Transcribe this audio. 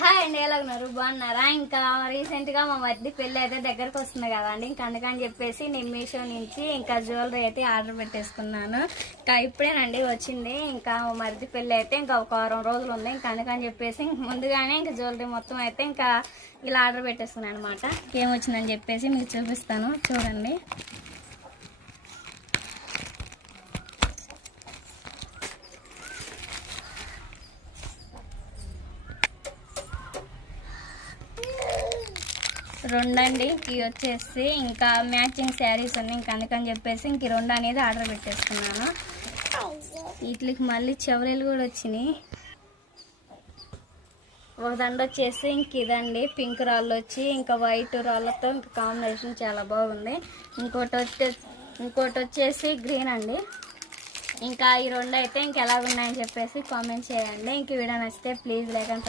Hi అండి, ఎలా ఉన్నారు? బాగున్నారా? ఇంకా రీసెంట్ గా మా మధ్య పెళ్లి అయితే దగ్గరకు వస్తుంది కదండి. ఇంకా అందుకని చెప్పేసి నేను మీషో నుంచి ఇంకా జ్యువెలరీ అయితే ఆర్డర్ పెట్టేసుకున్నాను. ఇంకా ఇప్పుడేనండి వచ్చింది. ఇంకా మా మధ్య పెళ్లి అయితే ఇంకా ఒక వారం రోజులు ఉంది. ఇంకా అందుకని చెప్పేసి ముందుగానే ఇంకా జ్యువెలరీ మొత్తం అయితే ఇంకా ఇలా ఆర్డర్ పెట్టేసుకున్నాను అనమాట. ఏమొచ్చిందని చెప్పేసి మీకు చూపిస్తాను, చూడండి. రెండండి ఇవి వచ్చేసి ఇంకా మ్యాచింగ్ శారీస్ ఉన్నాయి. ఇంకా అందుకని చెప్పేసి ఇంక రెండు అనేది ఆర్డర్ పెట్టేసుకున్నాను. వీటికి మళ్ళీ చెవరేలు కూడా వచ్చినాయి. ఒక దండ వచ్చేసి ఇంక ఇదండి పింక్ రాళ్ళు వచ్చి ఇంకా వైట్ రాళ్ళతో ఇంకా కాంబినేషన్ చాలా బాగుంది. ఇంకోటి వచ్చేసి గ్రీన్ అండి. ఇంకా ఈ రెండు అయితే ఇంకెలాగున్నాయని చెప్పేసి కామెంట్ చేయండి. ఇంక వీడియో నచ్చితే ప్లీజ్ లైక్ అండ్